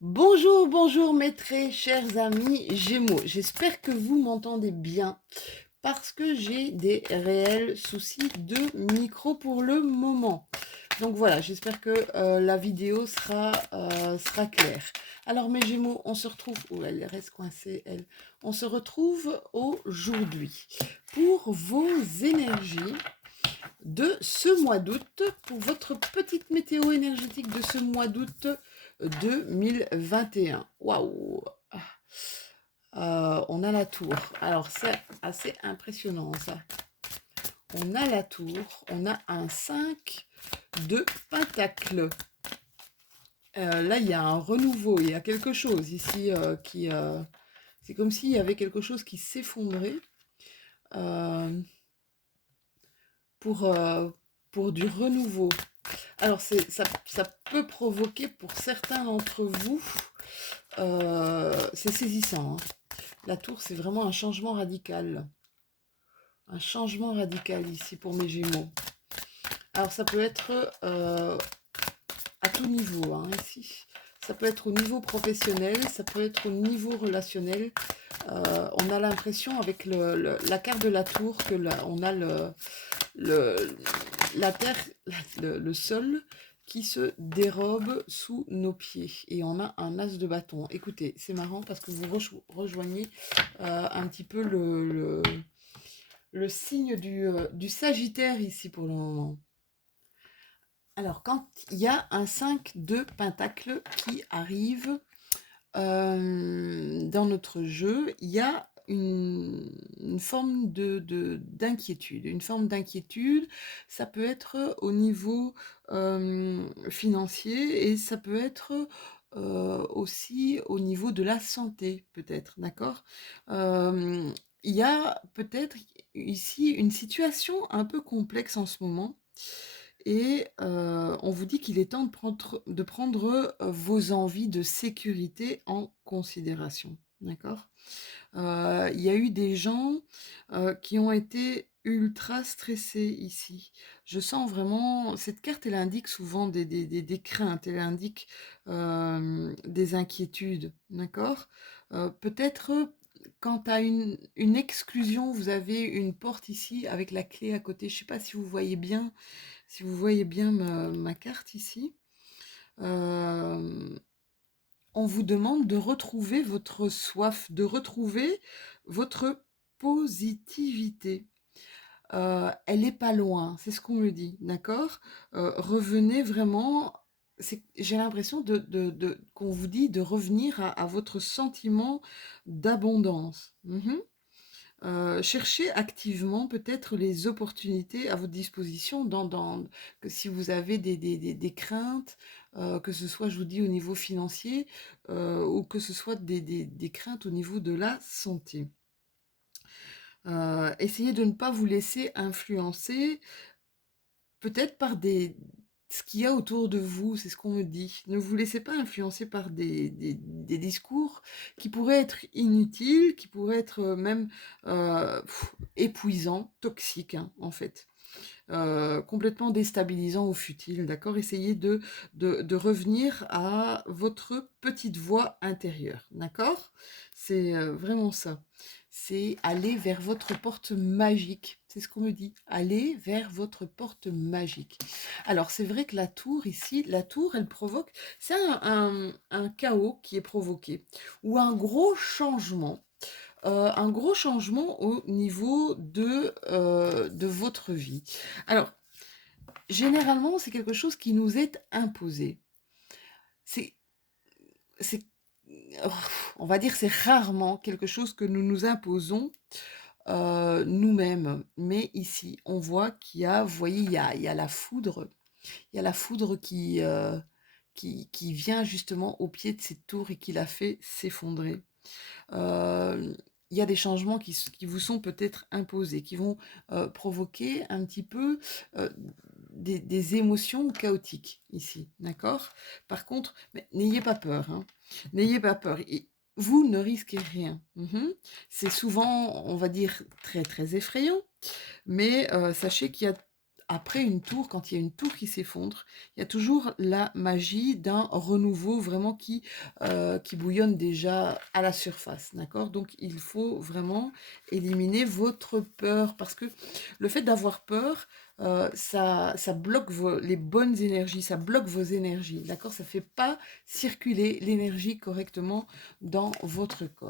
Bonjour, bonjour mes très chers amis Gémeaux. J'espère que vous m'entendez bien parce que j'ai des réels soucis de micro pour le moment. Donc voilà, j'espère que la vidéo sera claire. Alors mes Gémeaux, on se retrouve... Oh, elle reste coincée, elle. On se retrouve aujourd'hui pour vos énergies de ce mois d'août, pour votre petite météo énergétique de ce mois d'août 2021. Waouh! On a la tour. Alors, c'est assez impressionnant, ça. On a la tour. On a un 5 de pentacle. Là, il y a un renouveau. Il y a quelque chose ici qui... c'est comme s'il y avait quelque chose qui s'effondrait euh, pour, euh, pour du renouveau. Alors, ça peut provoquer pour certains d'entre vous, c'est saisissant, hein. La tour, c'est vraiment un changement radical. Un changement radical ici pour mes Gémeaux. Alors, ça peut être à tout niveau, hein, ici. Ça peut être au niveau professionnel, ça peut être au niveau relationnel. On a l'impression avec la carte de la tour que on a le, la terre, le sol qui se dérobe sous nos pieds. Et on a un as de bâton. Écoutez, c'est marrant parce que vous rejoignez un petit peu le signe du Sagittaire ici pour le moment. Alors, quand il y a un 5 de pentacle qui arrive dans notre jeu, il y a une forme d'inquiétude. Une forme d'inquiétude, ça peut être au niveau financier et ça peut être aussi au niveau de la santé, peut-être, d'accord. Il y a peut-être ici une situation un peu complexe en ce moment et on vous dit qu'il est temps de prendre vos envies de sécurité en considération. D'accord? Il y a eu des gens qui ont été ultra stressés ici. Je sens vraiment, cette carte, elle indique souvent des craintes, elle indique des inquiétudes. D'accord? Peut-être quant à une exclusion, vous avez une porte ici avec la clé à côté. Je ne sais pas si vous voyez bien ma carte ici. Euh, on vous demande de retrouver votre soif, de retrouver votre positivité. Elle n'est pas loin, c'est ce qu'on me dit, d'accord. Revenez vraiment, j'ai l'impression qu'on vous dit de revenir à votre sentiment d'abondance. Cherchez activement peut-être les opportunités à votre disposition que si vous avez des craintes, que ce soit, je vous dis, au niveau financier, ou que ce soit des craintes au niveau de la santé. Essayez de ne pas vous laisser influencer peut-être par ce qu'il y a autour de vous, c'est ce qu'on me dit. Ne vous laissez pas influencer par des discours qui pourraient être inutiles, qui pourraient être même épuisants, toxiques, hein, en fait. Complètement déstabilisants ou futiles, d'accord. Essayez de revenir à votre petite voix intérieure, d'accord. C'est vraiment ça. C'est aller vers votre porte magique. C'est ce qu'on me dit. Aller vers votre porte magique. Alors, c'est vrai que la tour, ici, la tour, elle provoque... C'est un chaos qui est provoqué. Ou un gros changement au niveau de votre vie. Alors, généralement, c'est quelque chose qui nous est imposé. C'est, c'est, on va dire, c'est rarement quelque chose que nous nous imposons nous-mêmes. Mais ici, on voit qu'il y a, vous voyez, il y a la foudre. Il y a la foudre qui vient justement au pied de cette tour et qui la fait s'effondrer. Il y a des changements qui vous sont peut-être imposés, qui vont provoquer un petit peu des émotions chaotiques ici, d'accord. Par contre, n'ayez pas peur, hein. N'ayez pas peur. Vous ne risquez rien. C'est souvent, on va dire, très très effrayant, mais sachez qu'il y a après une tour, quand il y a une tour qui s'effondre, il y a toujours la magie d'un renouveau vraiment qui bouillonne déjà à la surface, d'accord? Donc il faut vraiment éliminer votre peur, parce que le fait d'avoir peur, ça bloque les bonnes énergies, ça bloque vos énergies, d'accord? Ça ne fait pas circuler l'énergie correctement dans votre corps.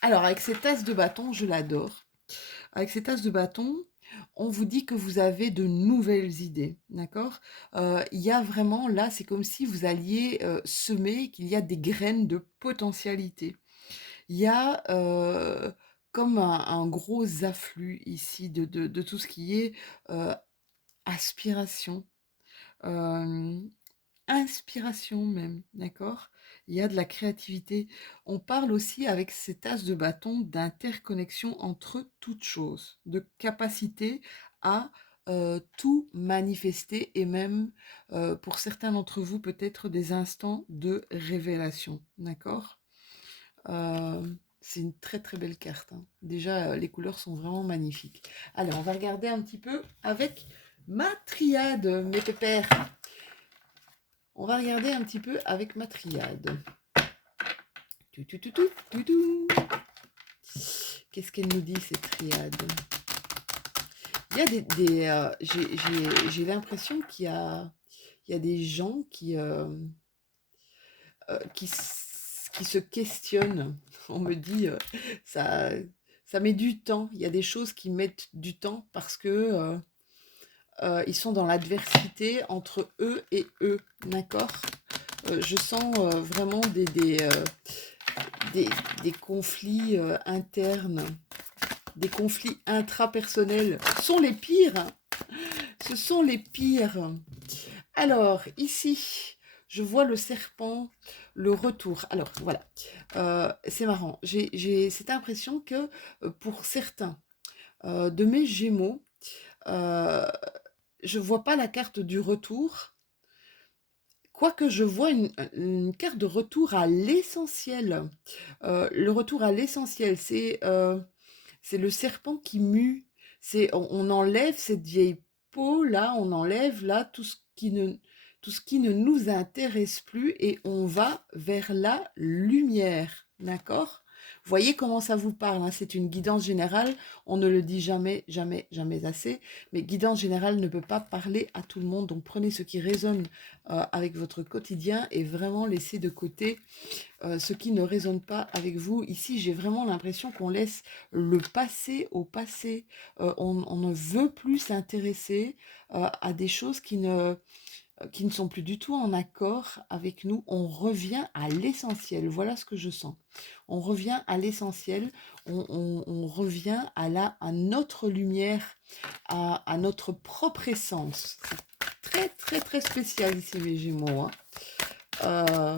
Alors, avec cette tasse de bâton, je l'adore. Avec ces tasses de bâton, on vous dit que vous avez de nouvelles idées, d'accord? Il y a vraiment, là, c'est comme si vous alliez semer, qu'il y a des graines de potentialité. Il y a comme un gros afflux ici de tout ce qui est euh, aspiration, euh, inspiration même, d'accord? Il y a de la créativité. On parle aussi avec ces tasses de bâton d'interconnexion entre toutes choses, de capacité à tout manifester et même pour certains d'entre vous peut-être des instants de révélation, d'accord? Euh, c'est une très très belle carte, hein. Déjà, les couleurs sont vraiment magnifiques. Allez, on va regarder un petit peu avec ma triade, mes pépères. On va regarder un petit peu avec ma triade. Qu'est-ce qu'elle nous dit, cette triade? Il y a j'ai l'impression il y a des gens qui se questionnent. On me dit, ça, ça met du temps. Il y a des choses qui mettent du temps parce que ils sont dans l'adversité entre eux et eux, d'accord? Je sens vraiment des, des conflits internes, des conflits intrapersonnels. Ce sont les pires, hein. Ce sont les pires. Alors, ici, je vois le serpent, le retour. Alors, voilà. C'est marrant. J'ai cette impression que pour certains de mes Gémeaux, euh, je ne vois pas la carte du retour. Quoique je vois une carte de retour à l'essentiel. Le retour à l'essentiel, c'est le serpent qui mue. On enlève cette vieille peau, là, on enlève là tout ce qui ne nous intéresse plus et on va vers la lumière. D'accord? Voyez comment ça vous parle, hein. C'est une guidance générale. On ne le dit jamais, jamais, jamais assez. Mais guidance générale ne peut pas parler à tout le monde. Donc prenez ce qui résonne avec votre quotidien et vraiment laissez de côté ce qui ne résonne pas avec vous. Ici, j'ai vraiment l'impression qu'on laisse le passé au passé. On ne veut plus s'intéresser à des choses qui ne sont plus du tout en accord avec nous. On revient à l'essentiel. Voilà ce que je sens. On revient à l'essentiel. On revient à notre lumière, à notre propre essence. C'est très, très, très spécial ici, mes Gémeaux, hein.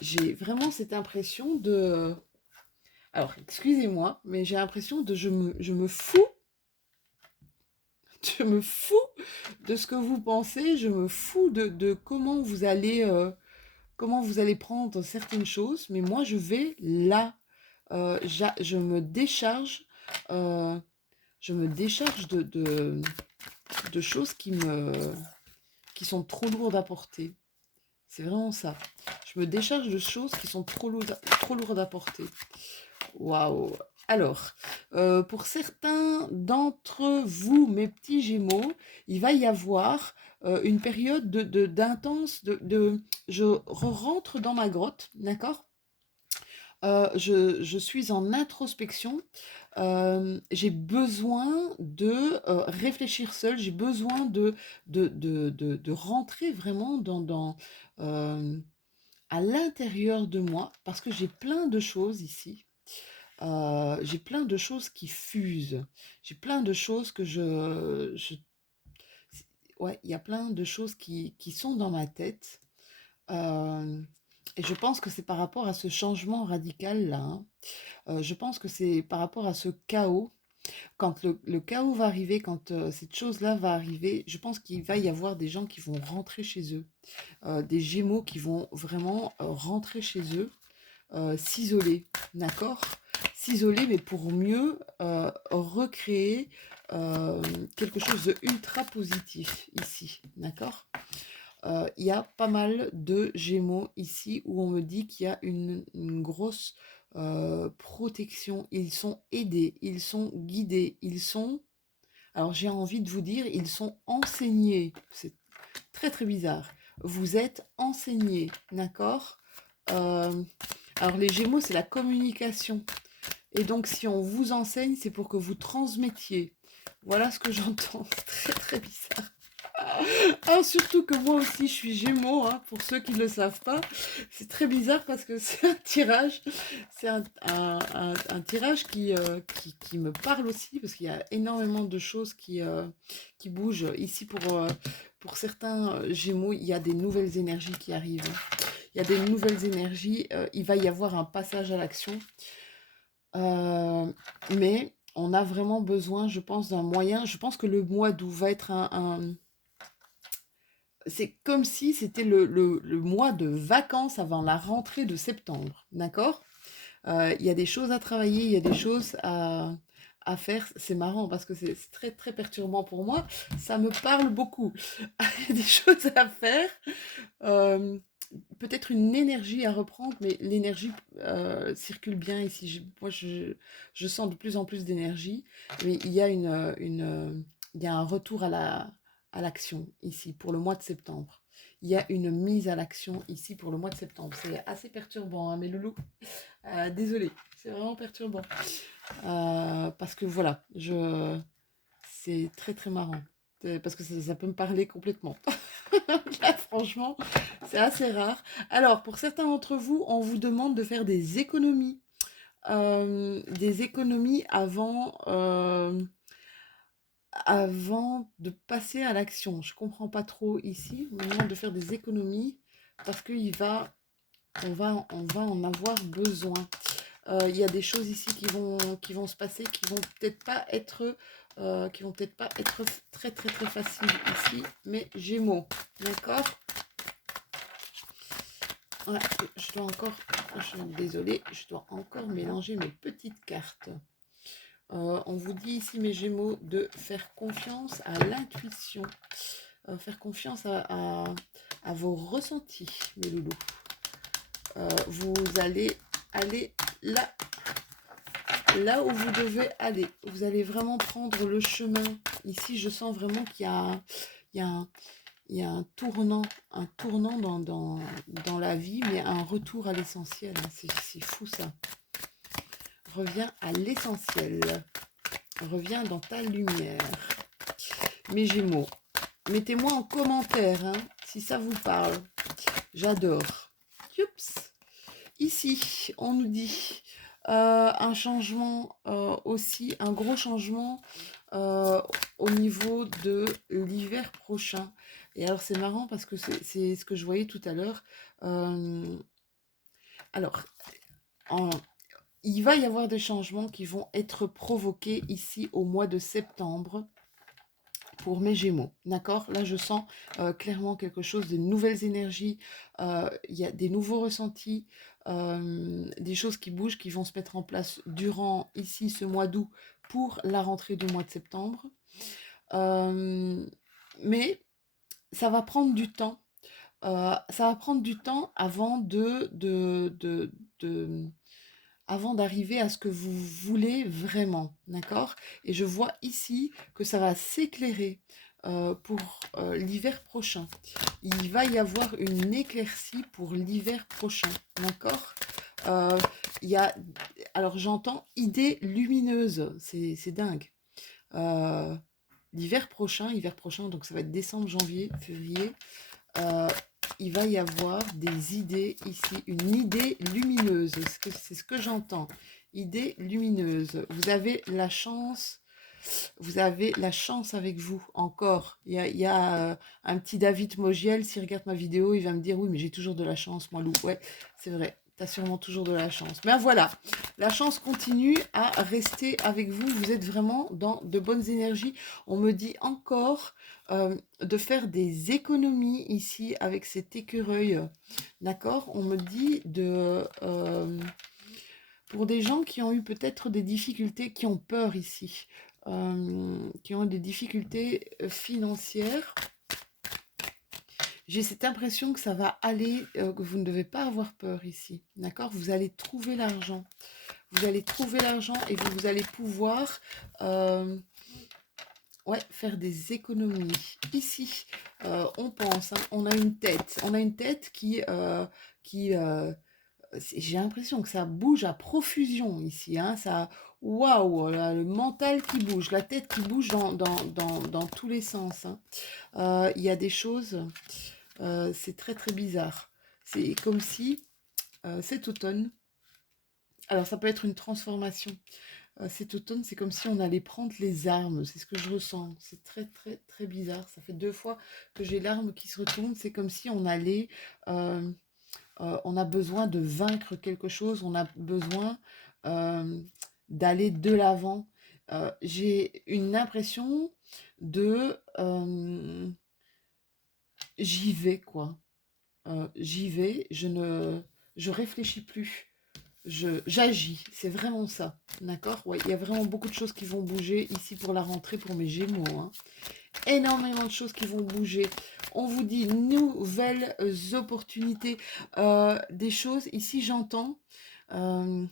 J'ai vraiment cette impression de... Alors, excusez-moi, mais j'ai l'impression de je me fous, je me fous de ce que vous pensez, je me fous de comment vous allez prendre certaines choses, mais moi, je vais là. Je euh, je me décharge de choses qui sont trop lourdes à porter. C'est vraiment ça. Je me décharge de choses qui sont trop lourdes à porter. Waouh! Alors, pour certains d'entre vous, mes petits Gémeaux, il va y avoir une période d'intense, je rentre dans ma grotte, d'accord? Je suis en introspection. J'ai besoin de réfléchir seule. J'ai besoin de rentrer vraiment euh, à l'intérieur de moi parce que j'ai plein de choses ici. J'ai plein de choses qui fusent. J'ai plein de choses que ouais, il y a plein de choses qui sont dans ma tête. Euh, et je pense que c'est par rapport à ce changement radical-là, hein. Je pense que c'est par rapport à ce chaos. Quand le chaos va arriver, quand cette chose-là va arriver, je pense qu'il va y avoir des gens qui vont rentrer chez eux, des Gémeaux qui vont vraiment rentrer chez eux, s'isoler, d'accord? s'isoler, mais pour mieux recréer quelque chose de ultra positif ici, d'accord? Il y a pas mal de Gémeaux ici où on me dit qu'il y a une grosse protection. Ils sont aidés, ils sont guidés, ils sont... Alors j'ai envie de vous dire, ils sont enseignés. C'est très très bizarre. Vous êtes enseignés, d'accord? Euh, alors les Gémeaux, c'est la communication. Et donc si on vous enseigne, c'est pour que vous transmettiez. Voilà ce que j'entends. C'est très très bizarre. Ah, surtout que moi aussi je suis Gémeaux, hein, pour ceux qui ne le savent pas. C'est très bizarre parce que c'est un tirage, c'est un tirage qui me parle aussi, parce qu'il y a énormément de choses qui bougent. Ici, pour certains Gémeaux, il y a des nouvelles énergies qui arrivent. Il y a des nouvelles énergies, il va y avoir un passage à l'action. Mais on a vraiment besoin, je pense, d'un moyen. Je pense que le mois d'août va être c'est comme si c'était le mois de vacances avant la rentrée de septembre, d'accord? Il y a des choses à travailler, il y a des choses à faire. C'est marrant parce que c'est très très perturbant pour moi. Ça me parle beaucoup. Il y a des choses à faire. euh, Peut-être une énergie à reprendre, mais l'énergie circule bien ici. Moi, je sens de plus en plus d'énergie, mais il y a il y a un retour à l'action ici pour le mois de septembre. Il y a une mise à l'action ici pour le mois de septembre. C'est assez perturbant, hein, mes loulous. Désolée, c'est vraiment perturbant. Parce que voilà, c'est très très marrant. Parce que ça peut me parler complètement. Là, franchement, c'est assez rare. Alors, pour certains d'entre vous, on vous demande de faire des économies. Des économies avant de passer à l'action. Je comprends pas trop ici. On nous demande de faire des économies parce on va en avoir besoin. Il y a des choses ici qui vont se passer, qui vont peut-être pas être très très très faciles ici, mais Gémeaux, d'accord? Ouais, je dois encore, désolée, je dois encore mélanger mes petites cartes. On vous dit ici, mes Gémeaux, de faire confiance à l'intuition, faire confiance à vos ressentis, mes loulous. Vous allez aller là où vous devez aller. Vous allez vraiment prendre le chemin. Ici, je sens vraiment il y a un, il y a un tournant dans la vie, mais un retour à l'essentiel. C'est fou ça. Reviens à l'essentiel. Reviens dans ta lumière. Mes Gémeaux, mettez-moi en commentaire hein, si ça vous parle. J'adore. Youps. Ici, on nous dit un changement aussi, un gros changement au niveau de l'hiver prochain. Et alors, c'est marrant parce que c'est ce que je voyais tout à l'heure. Alors, en- il va y avoir des changements qui vont être provoqués ici au mois de septembre pour mes Gémeaux, d'accord? Là, je sens clairement quelque chose, de nouvelles énergies, il y a des nouveaux ressentis, des choses qui bougent, qui vont se mettre en place durant ici ce mois d'août pour la rentrée du mois de septembre. Euh, mais ça va prendre du temps. Ça va prendre du temps avant avant d'arriver à ce que vous voulez vraiment, d'accord? Et je vois ici que ça va s'éclairer pour l'hiver prochain. Il va y avoir une éclaircie pour l'hiver prochain, d'accord? Euh, il y a, alors j'entends idée lumineuse, c'est dingue. Euh, hiver prochain, donc ça va être décembre, janvier, février. Euh, il va y avoir des idées ici, une idée lumineuse, c'est ce que j'entends. Idée lumineuse. Vous avez la chance avec vous encore. Il y a un petit David Mogiel, s'il regarde ma vidéo, il va me dire oui, mais j'ai toujours de la chance, moi, Lou. Ouais, c'est vrai. T'as sûrement toujours de la chance. Mais voilà, la chance continue à rester avec vous. Vous êtes vraiment dans de bonnes énergies. On me dit encore de faire des économies ici avec cet écureuil. D'accord? On me dit Pour des gens qui ont eu peut-être des difficultés, qui ont peur ici, qui ont des difficultés financières, j'ai cette impression que ça va aller, que vous ne devez pas avoir peur ici, d'accord? Vous allez trouver l'argent. Vous allez trouver l'argent et vous allez pouvoir ouais, faire des économies. Ici, on pense, hein, on a une tête qui j'ai l'impression que ça bouge à profusion ici, hein, ça, waouh, le mental qui bouge, la tête qui bouge dans tous les sens, hein. Il y a des choses, c'est très très bizarre. C'est comme si cet automne, alors ça peut être une transformation. Cet automne, c'est comme si on allait prendre les armes. C'est ce que je ressens. C'est très, très, très bizarre. Ça fait 2 fois que j'ai l'arme qui se retourne. C'est comme si on allait... on a besoin de vaincre quelque chose. On a besoin d'aller de l'avant. J'ai une impression de... j'y vais, quoi. J'y vais. Je réfléchis plus. J'agis, c'est vraiment ça, d'accord? Ouais, il y a vraiment beaucoup de choses qui vont bouger ici pour la rentrée pour mes Gémeaux, hein. Énormément de choses qui vont bouger. On vous dit nouvelles opportunités, des choses. Ici, j'entends euh,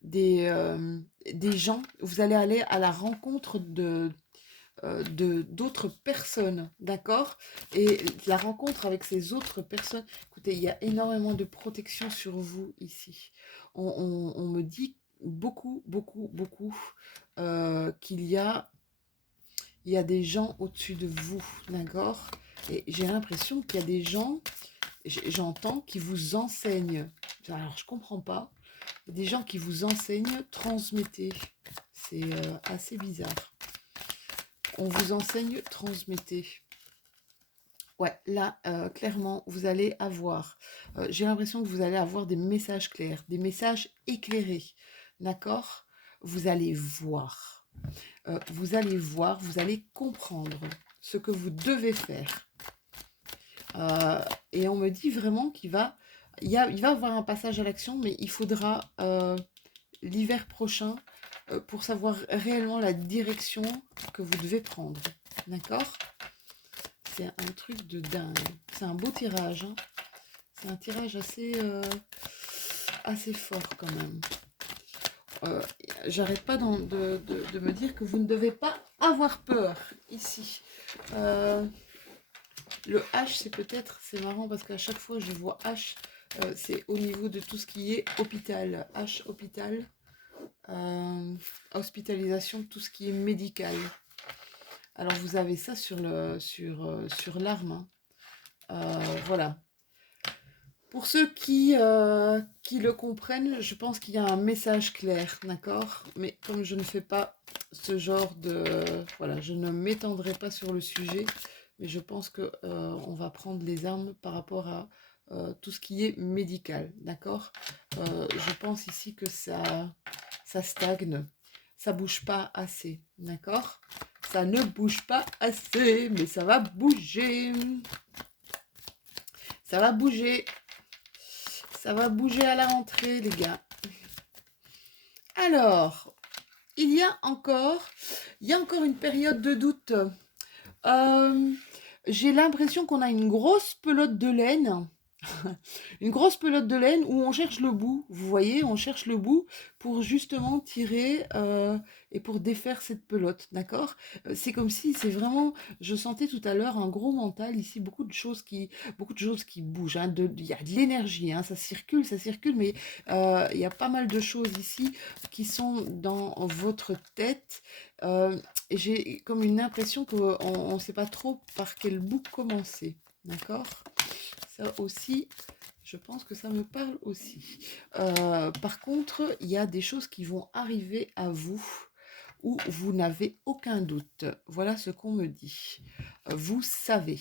des, euh, des gens. Vous allez aller à la rencontre d'autres personnes, d'accord? Et la rencontre avec ces autres personnes, écoutez, il y a énormément de protection sur vous ici. On me dit beaucoup, beaucoup, beaucoup il y a des gens au-dessus de vous, d'accord? Et j'ai l'impression qu'il y a des gens, j'entends, qui vous enseignent. Alors, je comprends pas. Des gens qui vous enseignent, transmettez. C'est assez bizarre. On vous enseigne, transmettez. Ouais, là, clairement, vous allez avoir, j'ai l'impression que vous allez avoir des messages clairs, des messages éclairés, d'accord? Vous allez voir, vous allez comprendre ce que vous devez faire. Et on me dit vraiment il va avoir un passage à l'action, mais il faudra l'hiver prochain pour savoir réellement la direction que vous devez prendre, d'accord? C'est un truc de dingue. C'est un beau tirage, hein. C'est un tirage assez fort quand même. Euh, J'arrête pas de me dire que vous ne devez pas avoir peur ici. Le H, c'est marrant parce qu'à chaque fois je vois H, c'est au niveau de tout ce qui est hôpital. H, hôpital, hospitalisation, tout ce qui est médical. Alors vous avez ça sur l'arme, hein. Voilà. Pour ceux qui le comprennent, je pense qu'il y a un message clair, d'accord? Mais comme je ne fais pas ce genre de... Voilà, je ne m'étendrai pas sur le sujet, mais je pense que on va prendre les armes par rapport à tout ce qui est médical, d'accord? Je pense ici que ça stagne, ça bouge pas assez, d'accord? Ça ne bouge pas assez, mais ça va bouger. Ça va bouger. Ça va bouger à la rentrée, les gars. Alors, il y a encore une période de doute. J'ai l'impression qu'on a une grosse pelote de laine. Une grosse pelote de laine où on cherche le bout. Vous voyez, on cherche le bout pour justement tirer et pour défaire cette pelote, d'accord? C'est comme si c'est vraiment, je sentais tout à l'heure un gros mental ici, beaucoup de choses qui bougent, hein, il y a de l'énergie, hein, ça circule, mais il y a pas mal de choses ici qui sont dans votre tête. Et j'ai comme une impression qu'on ne sait pas trop par quel bout commencer, d'accord? Ça aussi, je pense que ça me parle aussi. Par contre, il y a des choses qui vont arriver à vous où vous n'avez aucun doute. Voilà ce qu'on me dit. Vous savez.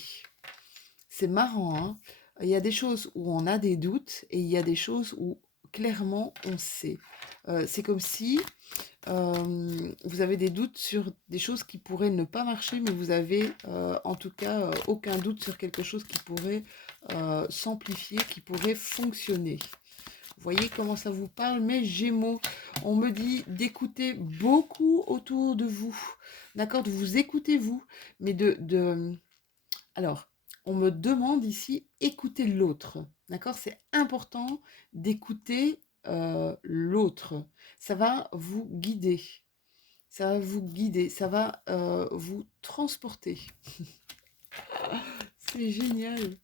C'est marrant, hein? Il y a des choses où on a des doutes et il y a des choses où clairement on sait. C'est comme si vous avez des doutes sur des choses qui pourraient ne pas marcher, mais vous avez en tout cas aucun doute sur quelque chose qui pourrait s'amplifier, qui pourrait fonctionner. Voyez comment ça vous parle, mes Gémeaux. On me dit d'écouter beaucoup autour de vous, d'accord? De vous écouter vous, mais alors, on me demande ici, écouter l'autre, d'accord? C'est important d'écouter l'autre. Ça va vous guider, ça va vous guider, ça va vous transporter. C'est génial.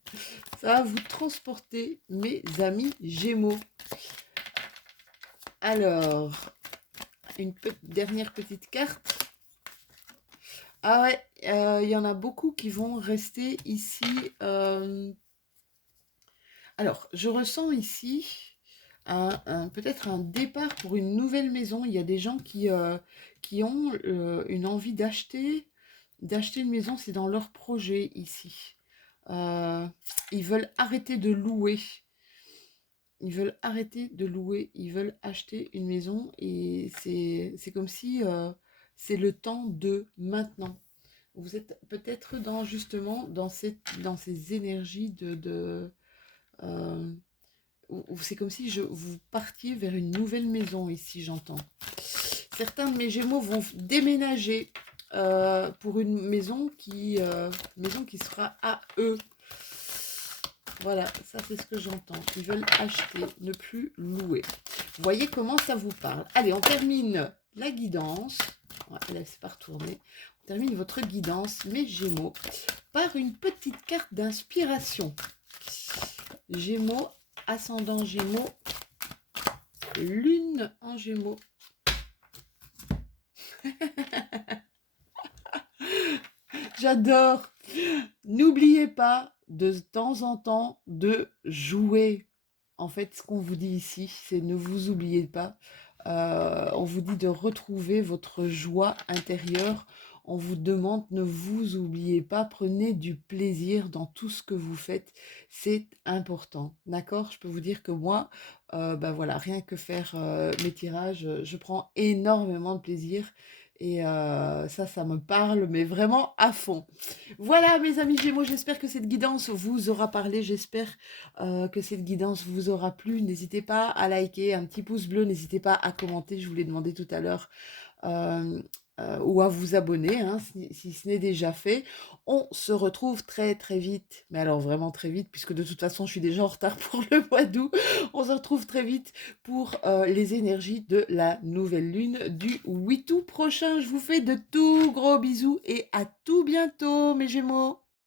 Ça va vous transporter, mes amis Gémeaux. Alors, une dernière petite carte. Ah ouais, il y en a beaucoup qui vont rester ici. Alors, je ressens ici peut-être un départ pour une nouvelle maison. Il y a des gens qui ont une envie d'acheter une maison. C'est dans leur projet ici. Euh, Ils veulent arrêter de louer. Ils veulent arrêter de louer. Ils veulent acheter une maison. Et c'est comme si c'est le temps de maintenant. Vous êtes peut-être justement dans ces énergies euh, c'est comme si vous partiez vers une nouvelle maison ici, j'entends. Certains de mes Gémeaux vont déménager pour une maison qui sera à eux. Voilà, ça c'est ce que j'entends. Ils veulent acheter, ne plus louer. Vous voyez comment ça vous parle. Allez, on termine la guidance. On va laisser pas retourner. On termine votre guidance, mes Gémeaux, par une petite carte d'inspiration. Gémeaux, ascendant Gémeaux, lune en Gémeaux. J'adore. N'oubliez pas de temps en temps de jouer. En fait, ce qu'on vous dit ici, c'est ne vous oubliez pas. On vous dit de retrouver votre joie intérieure. On vous demande, ne vous oubliez pas, prenez du plaisir dans tout ce que vous faites. C'est important, d'accord? Je peux vous dire que moi, ben voilà, rien que faire mes tirages, je prends énormément de plaisir. Et ça me parle, mais vraiment à fond. Voilà, mes amis Gémeaux, j'espère que cette guidance vous aura parlé. J'espère que cette guidance vous aura plu. N'hésitez pas à liker, un petit pouce bleu, n'hésitez pas à commenter, je vous l'ai demandé tout à l'heure, euh, ou à vous abonner, hein, si ce n'est déjà fait. On se retrouve très très vite, mais alors vraiment très vite, puisque de toute façon je suis déjà en retard pour le mois d'août. On se retrouve très vite pour les énergies de la nouvelle lune du 8 août prochain. Je vous fais de tout gros bisous et à tout bientôt, mes Gémeaux.